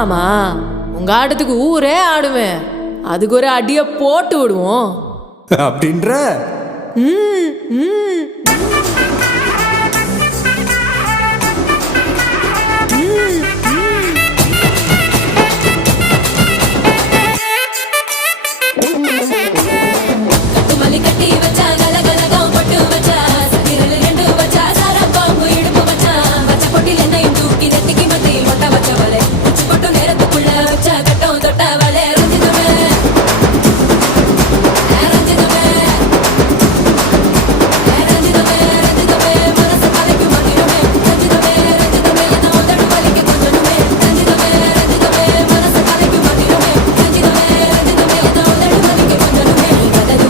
மாமா, உங்க ஆட்டத்துக்கு ஊரே ஆடுவேன். அதுக்கு ஒரு அடிய போட்டு விடுவோம் அப்படின்ற ம் ம்